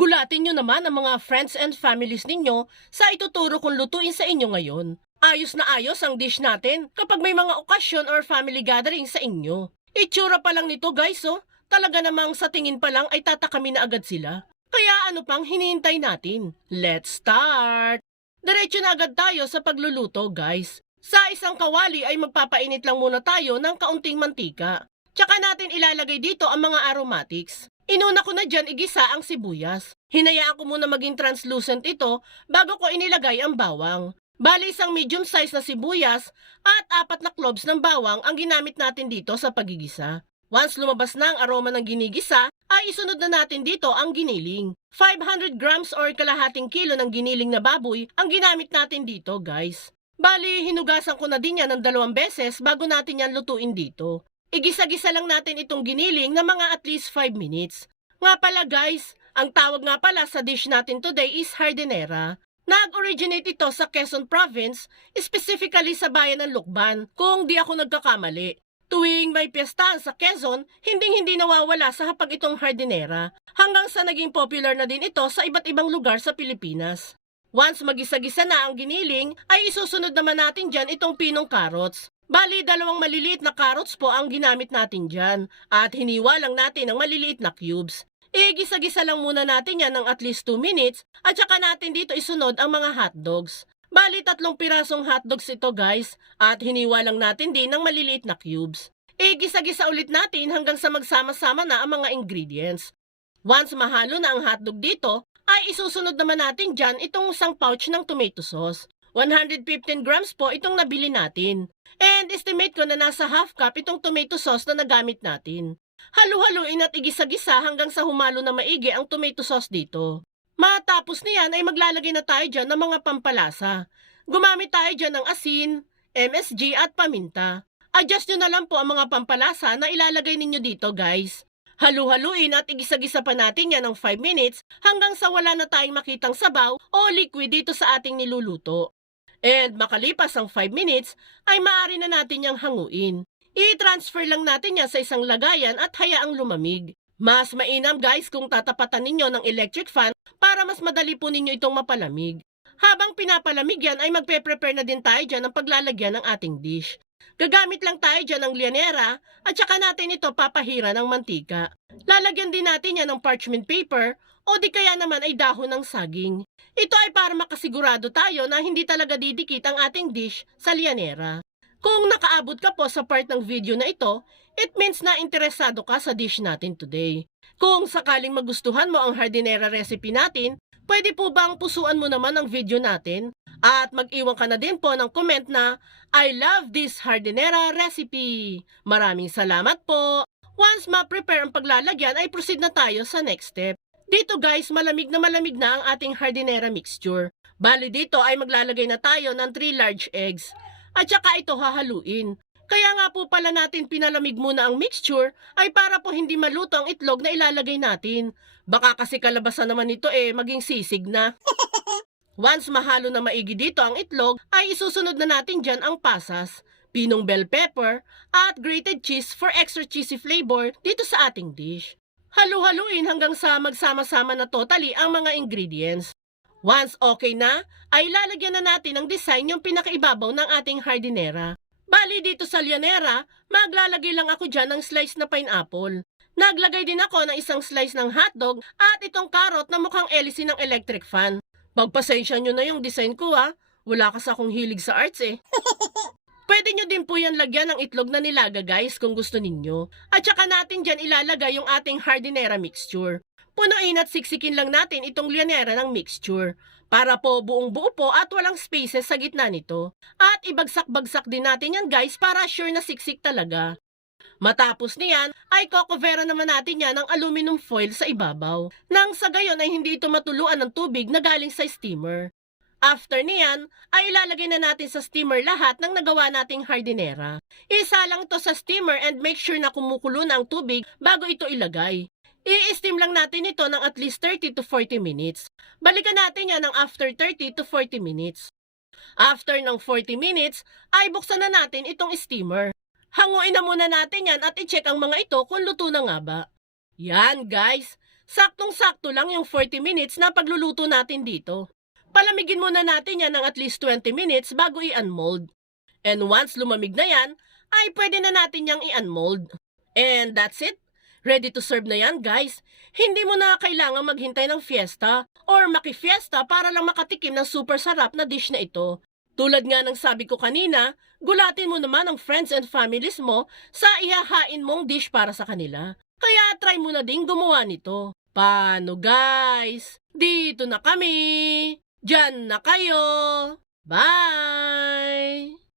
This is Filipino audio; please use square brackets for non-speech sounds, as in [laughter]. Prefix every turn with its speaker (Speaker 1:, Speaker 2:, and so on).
Speaker 1: Gulatin nyo naman ang mga friends and families ninyo sa ituturo kong lutuin sa inyo ngayon. Ayos na ayos ang dish natin kapag may mga okasyon or family gathering sa inyo. Itsura pa lang nito guys oh, talaga namang sa tingin pa lang ay tatakamin na agad sila. Kaya ano pang hinihintay natin? Let's start! Diretso na agad tayo sa pagluluto guys. Sa isang kawali ay magpapainit lang muna tayo ng kaunting mantika. Tsaka natin ilalagay dito ang mga aromatics. Inuna ko na dyan igisa ang sibuyas. Hinayaan ko muna maging translucent ito bago ko inilagay ang bawang. Bali isang medium size na sibuyas at apat na cloves ng bawang ang ginamit natin dito sa pagigisa. Once lumabas na ang aroma ng ginigisa, ay isunod na natin dito ang giniling. 500 grams or kalahating kilo ng giniling na baboy ang ginamit natin dito guys. Bali, hinugasan ko na din yan ng dalawang beses bago natin yan lutuin dito. Igisa-gisa lang natin itong giniling na mga at least 5 minutes. Nga pala guys, ang tawag nga pala sa dish natin today is hardinera. Nag-originate ito sa Quezon Province, specifically sa bayan ng Lukban, kung di ako nagkakamali. Tuwing may piyestahan sa Quezon, hinding-hindi nawawala sa hapag itong hardinera, hanggang sa naging popular na din ito sa iba't ibang lugar sa Pilipinas. Once magisa-gisa na ang giniling, ay isusunod naman natin dyan itong pinong carrots. Bali, dalawang maliliit na carrots po ang ginamit natin dyan at hiniwa lang natin ang maliliit na cubes. Igisa-gisa lang muna natin yan ng at least 2 minutes at saka natin dito isunod ang mga hotdogs. Bali, tatlong pirasong hotdogs ito guys at hiniwa lang natin din ng maliliit na cubes. Igisa-gisa ulit natin hanggang sa magsama-sama na ang mga ingredients. Once mahalo na ang hotdog dito, ay isusunod naman natin dyan itong isang pouch ng tomato sauce. 115 grams po itong nabili natin. And estimate ko na nasa half cup itong tomato sauce na nagamit natin. Halu-haluin at igisa-gisa hanggang sa humalo na maigi ang tomato sauce dito. Matapos niyan ay maglalagay na tayo dyan ng mga pampalasa. Gumamit tayo dyan ng asin, MSG at paminta. Adjust nyo na lang po ang mga pampalasa na ilalagay ninyo dito guys. Halu-haluin at igisa-gisa pa natin yan ng 5 minutes hanggang sa wala na tayong makitang sabaw o liquid dito sa ating niluluto. And makalipas ang 5 minutes ay maaari na natin yang hanguin. I-transfer lang natin yan sa isang lagayan at hayaang lumamig. Mas mainam guys kung tatapatan ninyo ng electric fan para mas madali po ninyo itong mapalamig. Habang pinapalamig yan ay magpe-prepare na din tayo dyan ng paglalagyan ng ating dish. Gagamit lang tayo dyan ng lianera at saka natin ito papahira ng mantika. Lalagyan din natin yan ng parchment paper o di kaya naman ay dahon ng saging. Ito ay para makasigurado tayo na hindi talaga didikit ang ating dish sa lianera. Kung nakaabot ka po sa part ng video na ito, it means na interesado ka sa dish natin today. Kung sakaling magustuhan mo ang hardinera recipe natin, pwede po bang pusuan mo naman ang video natin? At mag-iwan ka na din po ng comment na I love this hardinera recipe. Maraming salamat po. Once ma-prepare ang paglalagyan ay proceed na tayo sa next step. Dito guys, malamig na malamig na ang ating hardinera mixture. Bali dito ay maglalagay na tayo ng 3 large eggs. At saka ito hahaluin. Kaya nga po pala natin pinalamig muna ang mixture ay para po hindi maluto ang itlog na ilalagay natin. Baka kasi kalabasan naman ito eh maging sisig na. [laughs] Once mahalo na maigi dito ang itlog, ay isusunod na natin dyan ang pasas, pinong bell pepper, at grated cheese for extra cheesy flavor dito sa ating dish. Halu-haluin hanggang sa magsama-sama na totally ang mga ingredients. Once okay na, ay lalagyan na natin ng design yung pinakaibabaw ng ating hardinera. Bali dito sa lianera, maglalagay lang ako dyan ng slice na pineapple. Naglagay din ako ng isang slice ng hotdog at itong carrot na mukhang hélice ng electric fan. Pagpasensya nyo na yung design ko ha. Wala kasi akong hilig sa arts eh. [laughs] Pwede nyo din po yan lagyan ng itlog na nilaga guys kung gusto ninyo. At saka natin dyan ilalagay yung ating hardinera mixture. Punuin at siksikin lang natin itong lianera ng mixture. Para po buong buo po at walang spaces sa gitna nito. At ibagsak-bagsak din natin yan guys para sure na siksik talaga. Matapos niyan, ay kokovera naman natin yan ng aluminum foil sa ibabaw. Nang sa gayon ay hindi ito matuluan ng tubig na galing sa steamer. After niyan, ay ilalagay na natin sa steamer lahat ng nagawa nating hardinera. Isa lang ito sa steamer and make sure na kumukulo na ang tubig bago ito ilagay. I-steam lang natin ito ng at least 30 to 40 minutes. Balikan natin yan ng after 30 to 40 minutes. After ng 40 minutes, ay buksan na natin itong steamer. Hanguin na muna natin yan at i-check ang mga ito kung luto na nga ba. Yan guys, Saktong-sakto lang yung 40 minutes na pagluluto natin dito. Palamigin muna natin yan ng at least 20 minutes bago i-unmold. And once lumamig na yan, ay pwede na natin yang i-unmold. And that's it. Ready to serve na yan, guys. Hindi mo na kailangan maghintay ng fiesta or makifiesta para lang makatikim ng super sarap na dish na ito. Tulad nga ng sabi ko kanina, gulatin mo naman ang friends and families mo sa ihahain mong dish para sa kanila. Kaya try mo na ding gumawa nito. Paano guys? Dito na kami! Diyan na kayo! Bye!